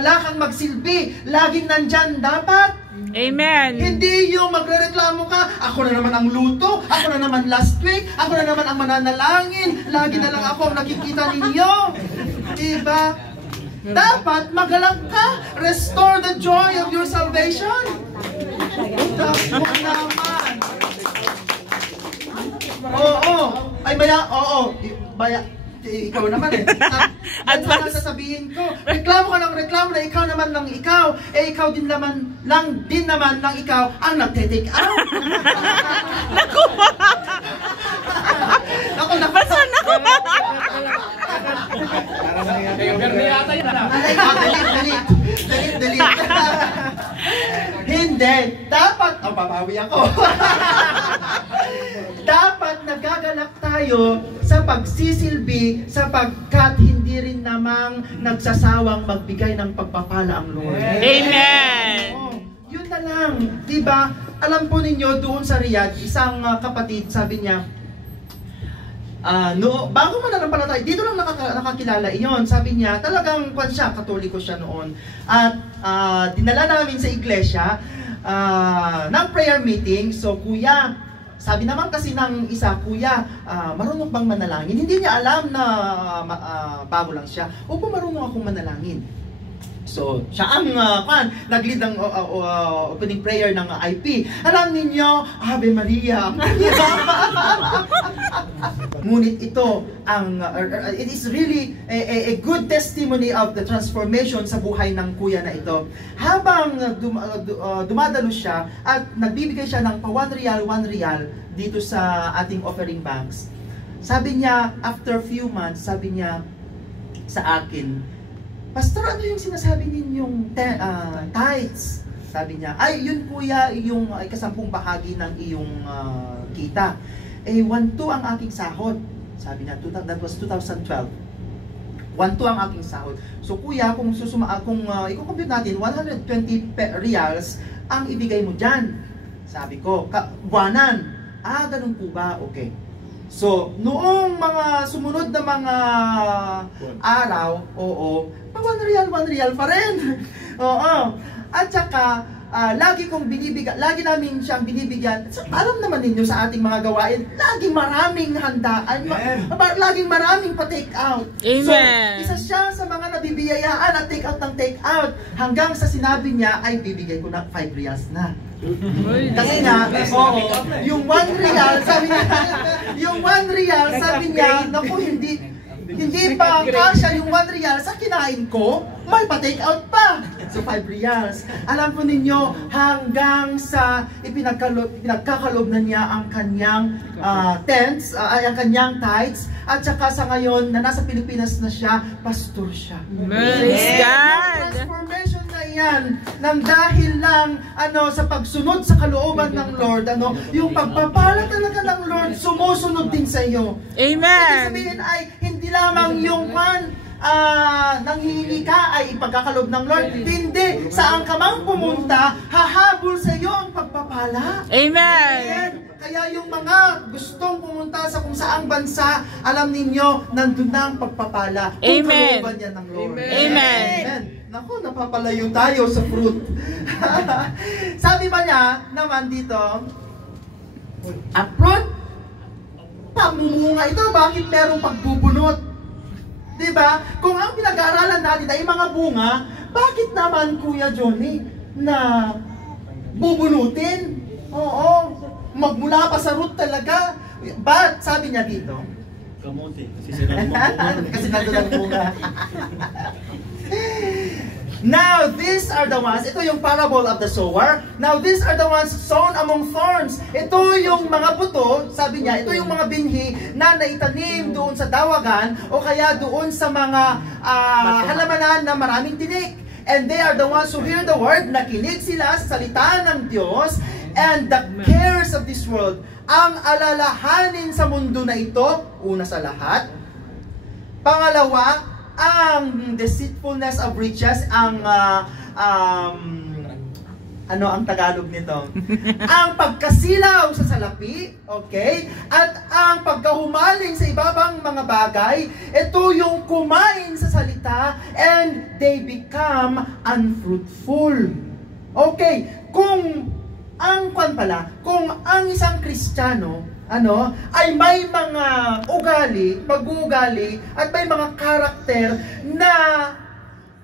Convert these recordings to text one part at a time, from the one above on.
Wala kang magsilbi, laging nandyan dapat. Amen. Hindi yung magrereklamo ka, ako na naman ang luto, ako na naman last week, ako na naman ang mananalangin, lagi na lang ako ang nakikita ninyo. Diba? Dapat magalang ka, restore the joy of your salvation. Dapat naman. Oo. Ay, baya, ikaw naman eh. At ano sasabihin ko? Reklamo ka ng reklamo na ikaw naman ng ikaw. Ikaw din naman ng ikaw ang nagte-take out. Naku! Basta naku! Dali. Hindi. Dapat, papawi ako. Dapat nagagalak tayo sa pagsisilbi sapagkat hindi rin namang nagsasawang magbigay ng pagpapala ang Lord. Amen! Yun na lang. Diba? Alam po ninyo, doon sa Riyadh, isang kapatid, sabi niya, bago mananampalataya, dito lang nakakilala iyon. Sabi niya, talagang katoliko siya noon. At dinala namin sa iglesia ng prayer meeting. So, kuya, sabi naman kasi ng isa, kuya, marunong bang manalangin? Hindi niya alam na bago lang siya. Opo, marunong akong manalangin. So, siya ang nag-lead ng opening prayer ng IP. Alam ninyo, Ave Maria. Ngunit ito, it is really a good testimony of the transformation sa buhay ng kuya na ito. Habang dumadalo siya at nagbibigay siya ng pa 1 real dito sa ating offering banks. Sabi niya, after few months, sabi niya sa akin, Pastor, ano yung sinasabi ninyong tithes? Sabi niya, ay yun kuya, yung ikasampung bahagi ng iyong kita. 1-2 ang aking sahod. Sabi niya, that was 2012. 1-2 ang aking sahod. So kuya, kung i-compute natin, 120 reals ang ibigay mo dyan. Sabi ko, buwanan. Ganun po ba? Okay. So, noong mga sumunod na mga araw, 1 real pa rin. Oo. At saka, lagi namin siyang binibigyan. So, alam naman ninyo sa ating mga gawain, laging maraming handaan, laging maraming pa-take out. Amen. So, isa siya sa mga nabibiyayaan at take out hanggang sa sinabi niya, ay bibigay ko na 5 reals na. Kasi nga, yung 1 real, sabi niya, naku, hindi pa kasya yung 1 real sa kinain ko, may pa-take out pa. So 5 reals. Alam po ninyo, hanggang sa ipinagkakalob na niya ang kanyang ang kanyang tithes, at saka sa ngayon na nasa Pilipinas na siya, pastor siya. Praise God! Transformation na yan, nang dahil lang sa pagsunod sa kalooban ng Lord, yung pagpapala talaga ng Lord, sumusunod din sa iyo. Amen! Ibig sabihin ay, hindi lamang yung nanghihingi ka ay ipagkakalob ng Lord. Hindi, saan ka mang pumunta, hahabol sa iyo ang pagpapala. Amen! Kaya yung mga gustong pumunta sa kung saang bansa, alam ninyo, nandun na ang pagpapala. Amen! Kalooban yan ng Lord. Amen! Naku, napapalayo tayo sa fruit. Sabi ba niya naman dito, fruit, pamumunga ito, bakit merong pagbubunot? Diba? Kung ang pinag-aaralan natin ay mga bunga, bakit naman Kuya Johnny na bubunutin? Oo, magmula pa sa root talaga. But, sabi niya dito, kamote, kasi sinang bunga. kasi nandun ang bunga. Now, these are the ones, ito yung parable of the sower. Now, these are the ones sown among thorns. Ito yung mga buto, sabi niya, ito yung mga binhi na naitanim doon sa dawagan o kaya doon sa mga halamanan na maraming tinik. And they are the ones who hear the word, nakinig sila sa salita ng Diyos, and the cares of this world, ang alalahanin sa mundo na ito, una sa lahat. Pangalawa, ang deceitfulness of riches, ang Ano ang Tagalog nito? Ang pagkasilaw sa salapi, okay? At ang pagkahumaling sa ibabang mga bagay, ito yung kumain sa salita and they become unfruitful. Okay, kung ang isang Kristiyano, ay may mga pag-uugali, at may mga karakter na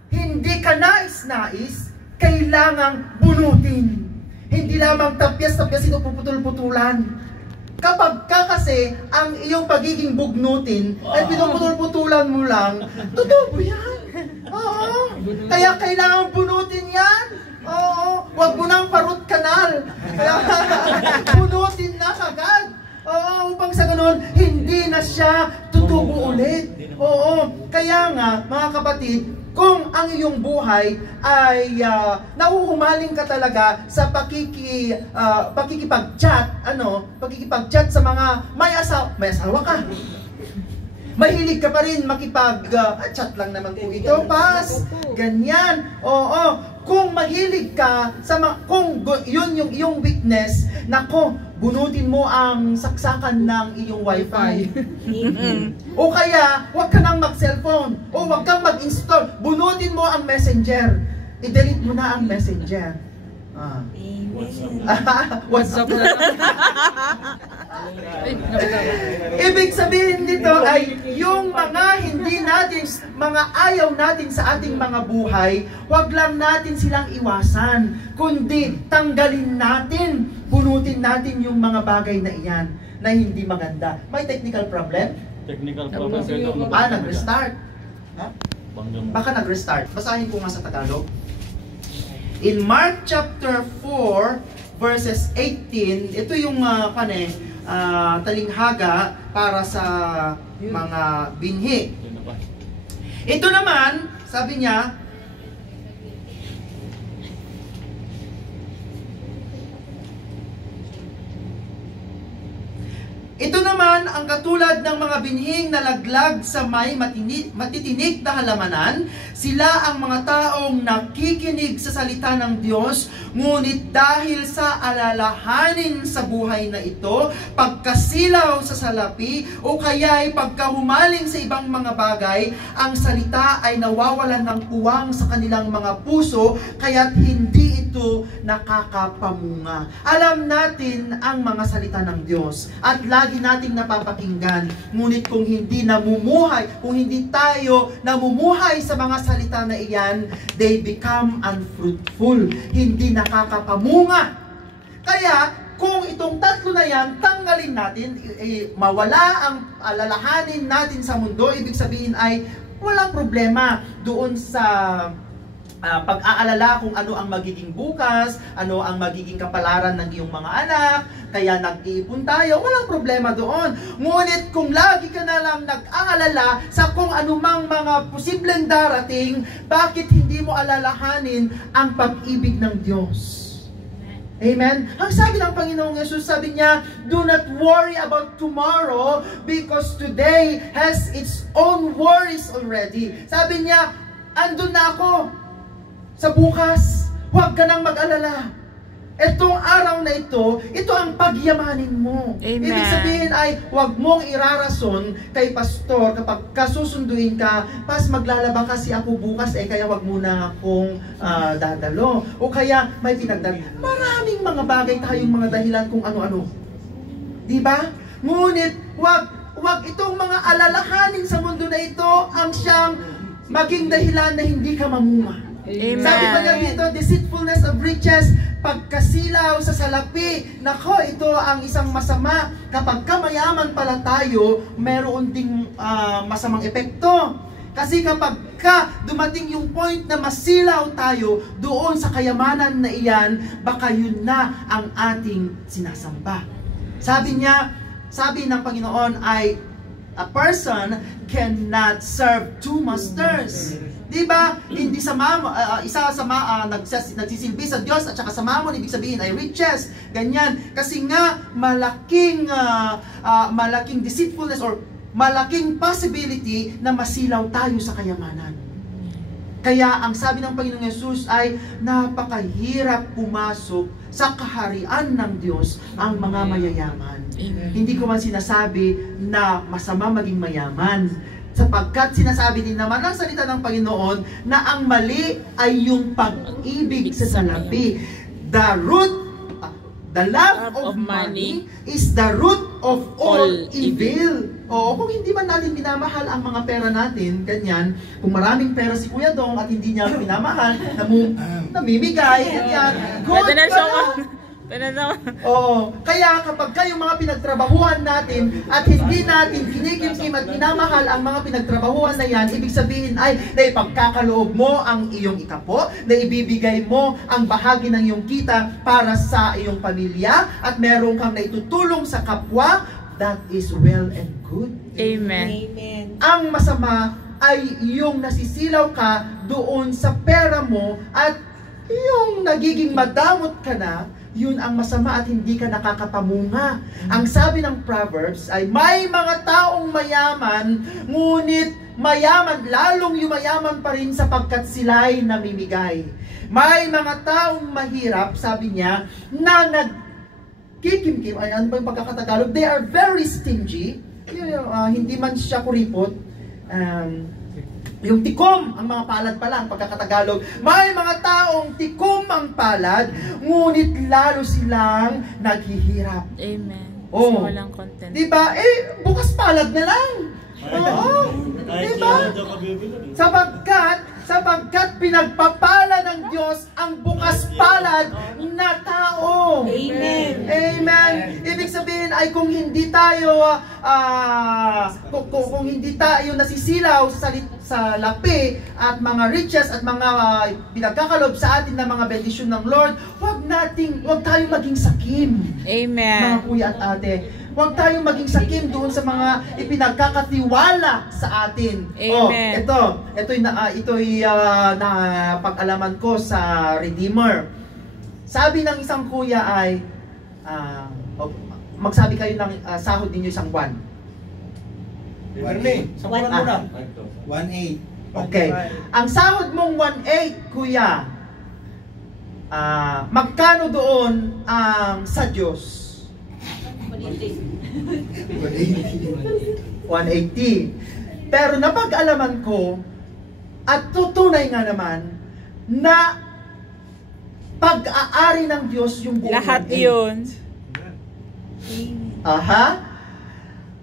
hindi ka nais-nais, kailangang bunutin. Hindi lamang tapyas-tapyasin o puputol-putulan. Kapag kasi ang iyong pagiging bugnutin ay pinuputol-putulan mo lang, totoo yan. Oo. Kaya kailangan bunutin yan. Oo. Huwag mo nang parut kanal. Kaya bunutin na kagad. Oo, upang sa ganun, hindi na siya tutubo ulit. Oo. Kaya nga, mga kapatid, kung ang iyong buhay ay nahuhumaling ka talaga sa pakikipag-chat, pakikipag-chat sa mga may asawa ka. Mahilig ka pa rin makipag-chat lang naman po ito, pas. Ganyan. Oo. Kung mahilig ka kung yun yung iyong weakness, nako, bunutin mo ang saksakan ng iyong wifi. O kaya, huwag ka nang mag-cellphone. O huwag kang mag-install. Bunutin mo ang messenger. I-delete mo na ang messenger. WhatsApp na lang. Ibig sabihin nito ay yung mga ayaw natin sa ating mga buhay, huwag lang natin silang iwasan, kundi tanggalin natin, bunutin natin yung mga bagay na iyan na hindi maganda. May technical problem? Technical problem. Nag-restart. Baka nag-restart. Basahin ko nga sa Tagalog. In Mark chapter 4 verses 18, ito yung talinghaga para sa mga binhi. Ito naman, sabi niya, ito naman ang katulad ng mga binhing nalaglag sa may matitinik na halamanan. Sila ang mga taong nakikinig sa salita ng Diyos, ngunit dahil sa alalahanin sa buhay na ito, pagkasilaw sa salapi, o kaya'y pagkahumaling sa ibang mga bagay, ang salita ay nawawalan ng puwang sa kanilang mga puso, kaya't hindi ito nakakapamunga. Alam natin ang mga salita ng Diyos at lagi nating napapakinggan. Ngunit kung hindi tayo namumuhay sa mga salita na iyan, they become unfruitful. Hindi nakakapamunga. Kaya, kung itong tatlo na yan, tanggalin natin, mawala ang alalahanin natin sa mundo, ibig sabihin ay walang problema doon sa pag-aalala kung ano ang magiging bukas, ano ang magiging kapalaran ng iyong mga anak, kaya nag-iipon tayo, walang problema doon. Ngunit kung lagi ka na lang nag-aalala sa kung anumang mga posibleng darating, bakit hindi mo alalahanin ang pag-ibig ng Diyos? Amen? Ang sabi ng Panginoong Yesus, sabi niya, do not worry about tomorrow because today has its own worries already. Sabi niya, andun na ako sa bukas, huwag ka nang mag-alala. Itong araw na ito ang pagyamanin mo. Amen. Ibig sabihin ay, huwag mong irarason kay pastor kapag kasusunduin ka, pas maglalaba kasi ako bukas, kaya huwag muna akong dadalo. O kaya may pinagdal. Maraming mga bagay tayong mga dahilan kung ano-ano. Diba? Ngunit, huwag itong mga alalahanin sa mundo na ito ang siyang maging dahilan na hindi ka mamunga. Amen. Sabi pa niya dito, deceitfulness of riches, pagkasilaw sa salapi. Nako, ito ang isang masama. Kapag kamayaman pala tayo, meron ding masamang epekto. Kasi kapag dumating yung point na masilaw tayo doon sa kayamanan na iyan, baka yun na ang ating sinasamba. Sabi ng Panginoon ay, a person cannot serve two masters. Diba? Hindi nagsisilbi sa Diyos at saka sa mammon, ibig sabihin ay riches. Ganyan. Kasi nga, malaking deceitfulness or malaking possibility na masilaw tayo sa kayamanan. Kaya ang sabi ng Panginoong Yesus ay napakahirap pumasok sa kaharian ng Diyos ang mga mayayaman. Amen. Hindi ko man sinasabi na masama maging mayaman, sapagkat sinasabi din naman ang salita ng Panginoon na ang mali ay yung pag-ibig sa salapi. The love of money is the root of all evil. Oo, kung hindi man natin minamahal ang mga pera natin, ganyan, kung maraming pera si Kuya Dong at hindi niya minamahal, namimigay, ganyan, good Pwede na ka siya. na. Pwede na. Oo. Kaya kapag kayong mga pinagtrabahuhan natin at hindi natin kinikimkim at minamahal ang mga pinagtrabahuhan na yan, ibig sabihin ay naipagkakaloob mo ang iyong ikapo, na ibibigay mo ang bahagi ng iyong kita para sa iyong pamilya at meron kang naitutulong sa kapwa, that is well and good. Amen. Amen. Ang masama ay yung nasisilaw ka doon sa pera mo at yung nagiging madamot ka na, yun ang masama at hindi ka nakakapamunga. Ang sabi ng Proverbs ay may mga taong mayaman, ngunit mayaman, lalong yumayaman pa rin sapagkat sila'y namimigay. May mga taong mahirap, sabi niya, na nagkikimkim, ay ano ba yung pagkakatagalog? They are very stingy. Hindi man siya kuripot. Yung tikom, ang mga palad pala, ang pagkakatagalog. May mga taong tikom ang palad, ngunit lalo silang naghihirap. Amen. Oh. So, walang content. Diba? Bukas palad na lang. Oo. Kahit Diba? kailan daw ka bibili. Sapagkat pinagpapala ng Diyos ang bukas palad na tao. Amen. Amen. Ibig sabihin ay kung hindi tayo kung hindi tayo nasisilaw sa lapi at mga riches at mga pinagkakalob sa atin ng mga bendisyon ng Lord, wag tayong maging sakim. Amen. Mga kuya at ate, huwag tayong maging sakim doon sa mga ipinagkakatiwala sa atin. Amen. Ito'y na pag-alaman ko sa Redeemer. Sabi ng isang kuya ay, magsabi kayo ng sahod ninyo isang buwan. Bernie, sa buwan muna. 1.8. Okay. Ang sahod mong 1.8, kuya, magkano doon ang sa Diyos? 180. Pero napag-alaman ko at tutunay nga naman na pag-aari ng Diyos yung buong Lahat 180. yun. Aha.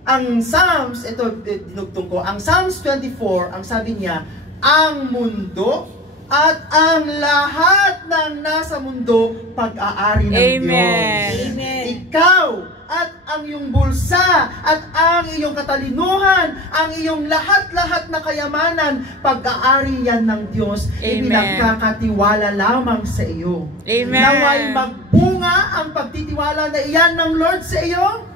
Ang Psalms, ito dinugtong ko, ang Psalms 24, ang sabi niya, ang mundo at ang lahat ng nasa mundo pag-aari ng Amen. Diyos. Amen. Ikaw at ang iyong bulsa at ang iyong katalinuhan, ang iyong lahat-lahat na kayamanan, pag-aari yan ng Diyos. Amen. Ipinagkakatiwala lamang sa iyo. Amen. Naway magbunga ang pagtitiwala na iyan ng Lord sa iyo.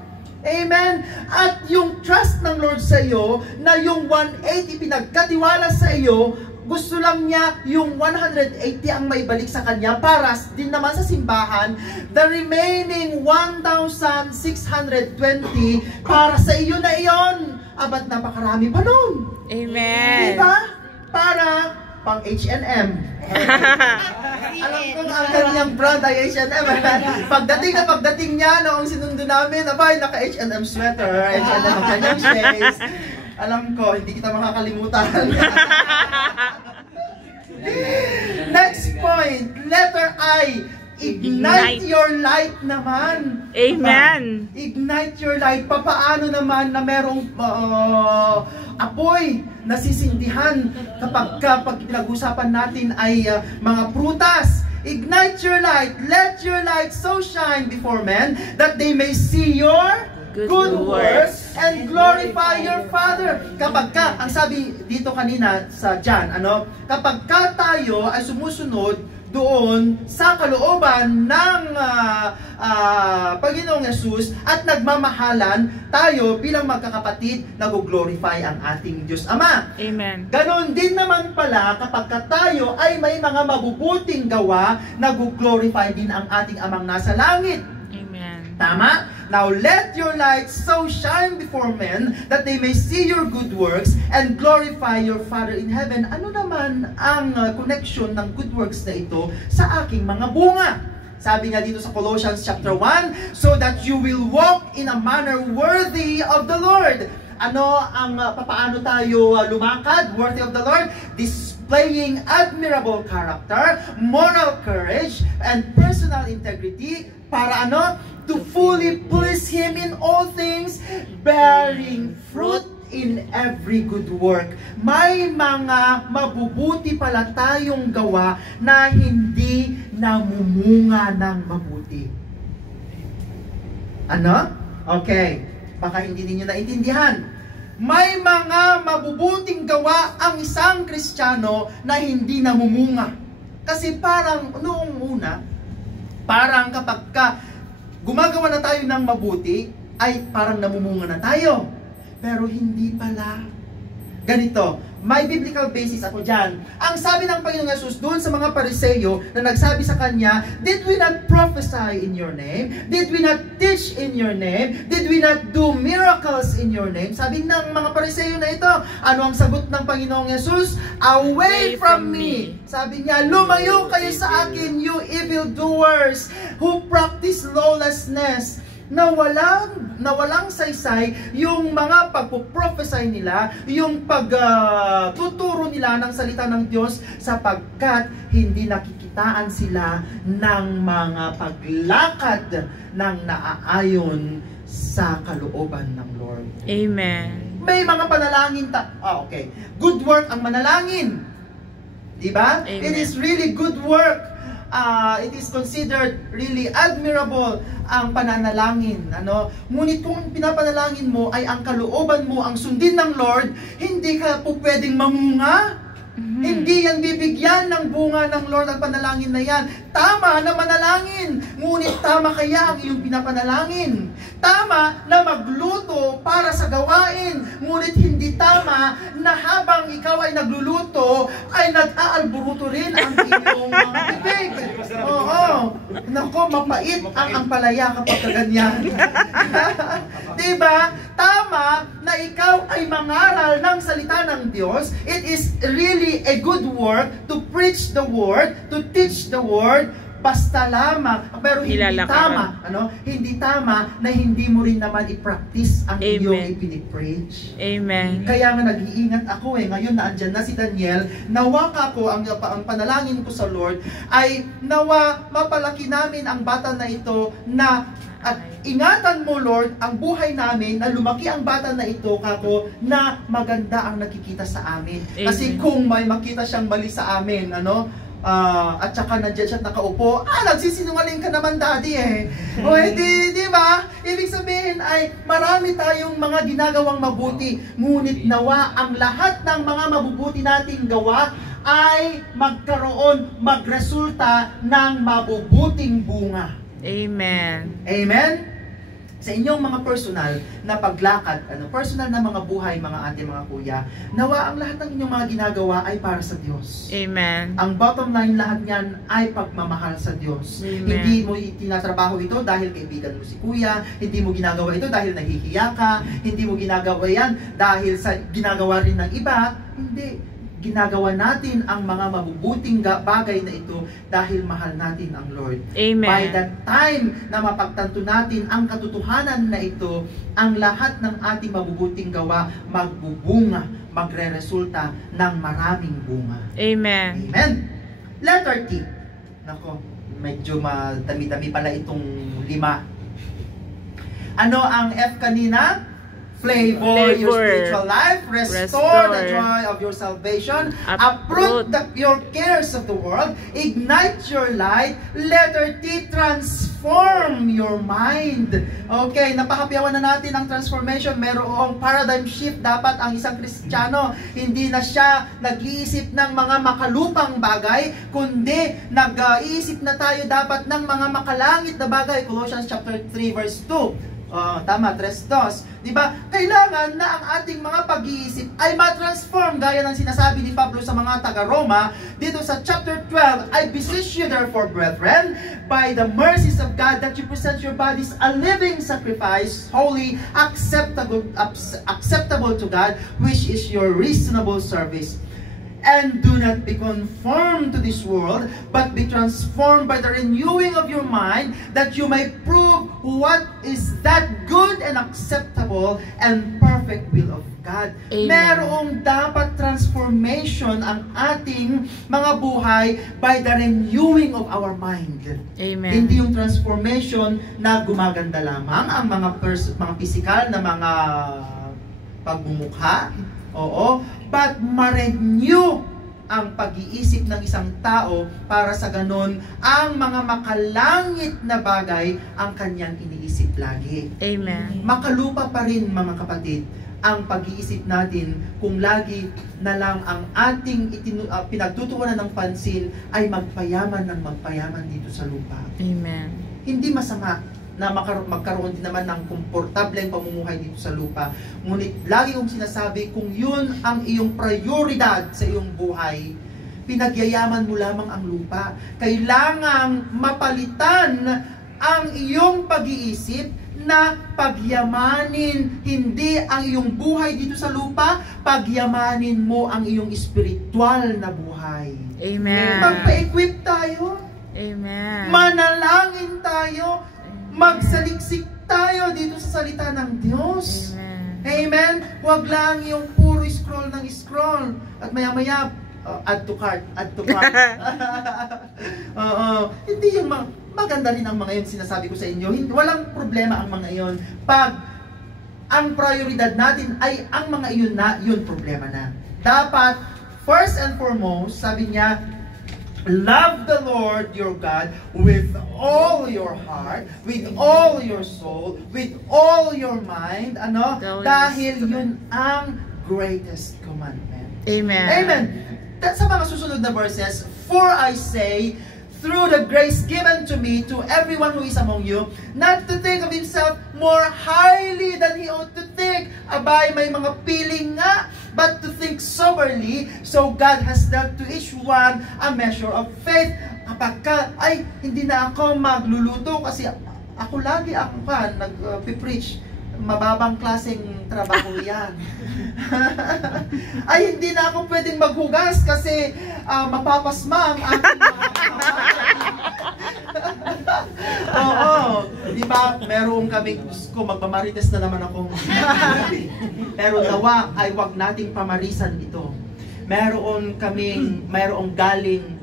Amen. At yung trust ng Lord sa iyo, na yung 180 ipinagkatiwala sa iyo, gusto lang niya yung 180 ang maibalik sa kanya para din naman sa simbahan, the remaining 1,620 para sa iyo na iyon. Abat napakarami pa nun. Amen. Diba? Para pang H&M. Alam kong ang kanyang brand ay H&M. Pagdating niya, noong sinundo namin, abay, naka H&M sweater, H&M ang kanyang shades. Alam ko, hindi kita makakalimutan. Next point, letter I. Ignite your light naman. Amen. Ignite your light. Papaano naman na merong apoy nasisindihan kapag pinag-usapan natin ay mga prutas. Ignite your light. Let your light so shine before men that they may see your good works and glorify your Father. Kapag ang sabi dito kanina sa John, kapag tayo ay sumusunod doon sa kalooban ng Panginoong Yesus at nagmamahalan, tayo bilang magkakapatid nag-glorify ang ating Diyos Ama. Amen. Ganon din naman pala kapag tayo ay may mga mabubuting gawa, nag-glorify din ang ating Amang nasa langit. Amen. Tama? Now let your light so shine before men that they may see your good works and glorify your Father in heaven. Ano naman ang connection ng good works na ito sa aking mga bunga? Sabi nga dito sa Colossians chapter 1, so that you will walk in a manner worthy of the Lord. Ano ang papaano tayo lumakad worthy of the Lord? Displaying admirable character, moral courage, and personal integrity para ano? To fully please Him in all things, bearing fruit in every good work. May mga mabubuti pala tayong gawa na hindi namumunga ng mabuti. Ano? Okay. Baka hindi ninyo naintindihan. May mga mabubuting gawa ang isang Kristiyano na hindi namumunga. Kasi parang noong una, parang kapag gumagawa na tayo ng mabuti, ay parang namumunga na tayo. Pero hindi pala. Ganito, may biblical basis ako dyan. Ang sabi ng Panginoong Yesus doon sa mga Pariseyo na nagsabi sa Kanya, did we not prophesy in your name? Did we not teach in your name? Did we not do miracles in your name? Sabi ng mga Pariseyo na ito, ano ang sagot ng Panginoong Yesus? Away from me. Sabi niya, lumayo kayo sa akin, you evildoers who practice lawlessness. Na walang saysay yung mga pagpuprophesy nila, yung pagtuturo nila ng salita ng Diyos sapagkat hindi nakikitaan sila ng mga paglakad ng naaayon sa kalooban ng Lord. Amen. May mga panalangin okay. Good work ang manalangin. Diba? Amen. It is really good work. It is considered really admirable ang pananalangin. Ngunit kung pinapanalangin mo ay ang kalooban mo ang sundin ng Lord, hindi ka po pwedeng mamunga. Hindi yan bibigyan ng bunga ng Lord ang panalangin na yan. Tama na manalangin, ngunit tama kaya ang iyong pinapanalangin. Tama na magluto para sa gawain, ngunit hindi tama na habang ikaw ay nagluluto, ay nag-aalburuto rin ang iyong mga bibig. Oo. Nako, mapait ang ampalaya kapag ganyan. Diba? Tama na ikaw ay mangaral ng salita ng Diyos. It is really a good work to preach the word, to teach the word, basta lamang, pero hindi tama, hindi tama na hindi mo rin naman i-practice ang iyong ipinipreach. Amen. Kaya nga nag-iingat ako ngayon na andyan na si Daniel, nawa ko, ang panalangin ko sa Lord, ay nawa mapalaki namin ang bata na ito na at ingatan mo, Lord, ang buhay namin na lumaki ang bata na ito, kako, na maganda ang nakikita sa amin. Amen. Kasi kung may makita siyang mali sa amin, at saka nandiyan siya nakaupo, nagsisinungaling ka naman, daddy O di ba? Ibig sabihin ay marami tayong mga ginagawang mabuti, ngunit nawa ang lahat ng mga mabubuti nating gawa ay magresulta ng mabubuting bunga. Amen. Amen? Sa inyong mga personal na paglakad, personal na mga buhay, mga ate, mga kuya, nawa ang lahat ng inyong mga ginagawa ay para sa Diyos. Amen. Ang bottom line lahat niyan ay pagmamahal sa Diyos. Amen. Hindi mo tinatrabaho ito dahil kaibigan mo si kuya, hindi mo ginagawa ito dahil nahihiya ka, hindi mo ginagawa yan dahil sa ginagawa rin ng iba. Hindi. Ginagawa natin ang mga mabubuting bagay na ito dahil mahal natin ang Lord. Amen. By the time na mapagtanto natin ang katotohanan na ito, ang lahat ng ating mabubuting gawa magbubunga, magre-resulta ng maraming bunga. Amen. Amen. Letter T. Nako, medyo madami-dami pala itong 5. Ano ang F kanina? Flavor your spiritual life, restore the joy of your salvation, uproot your cares of the world, ignite your light, letter T, transform your mind. Okay, napahapyawan na natin ang transformation. Merong paradigm shift dapat ang isang Kristiyano. Hindi na siya nag-iisip ng mga makalupang bagay, kundi nag-iisip na tayo dapat ng mga makalangit na bagay. Colossians chapter 3 verse 2. Tama, 3:2. Diba? Kailangan na ang ating mga pag-iisip ay matransform gaya ng sinasabi ni Pablo sa mga taga-Roma dito sa chapter 12. I beseech you therefore, brethren, by the mercies of God that you present your bodies a living sacrifice, holy, acceptable to God, which is your reasonable service. And do not be conformed to this world, but be transformed by the renewing of your mind, that you may prove what is that good and acceptable and perfect will of God. Amen. Merong dapat transformation ang ating mga buhay by the renewing of our mind. Amen. Hindi yung transformation na gumaganda lamang ang mga physical na mga pagmumukha. Oo, but ma-renew ang pag-iisip ng isang tao para sa ganon ang mga makalangit na bagay ang kanyang iniisip lagi. Amen. Makalupa pa rin, mga kapatid, ang pag-iisip natin kung lagi na lang ang ating pinagtutuunan ng pansin ay magpayaman ng magpayaman dito sa lupa. Amen. Hindi masama na magkaroon din naman ng komportableng pamumuhay dito sa lupa. Ngunit lagi kong sinasabi, kung yun ang iyong prioridad sa iyong buhay, pinagyayaman mo lamang ang lupa. Kailangang mapalitan ang iyong pag-iisip na pagyamanin hindi ang iyong buhay dito sa lupa, pagyamanin mo ang iyong spiritual na buhay. Amen. Magpa-equip tayo. Amen. Manalangin tayo. Magsaliksik tayo dito sa salita ng Diyos. Amen. Amen? Huwag lang yung puro scroll ng scroll. At maya-maya, add to cart, add to cart. Hindi yung maganda rin ang mga yun, sinasabi ko sa inyo. Walang problema ang mga yun. Pag ang prioridad natin ay ang mga iyon na, yun problema na. Dapat, first and foremost, sabi niya, love the Lord your God with all your heart, with all your soul, with all your mind. Ano? Dahil yun ang greatest commandment. Amen. Amen. Sa mga susunod na verses, for I say, through the grace given to me, to everyone who is among you, not to think of himself more highly than he ought to think. Abay, may mga piling nga, but to think soberly, so God has dealt to each one a measure of faith. Kapag ay, hindi na ako magluluto kasi ako lagi ako nag-preach. Mababang klaseng trabaho yan. Ay, hindi na ako pwedeng maghugas kasi mapapasma ang aking Oo. Di ba, meron kami, magpamarites na naman akong pero nawa ay wag nating pamarisan ito. Meron galing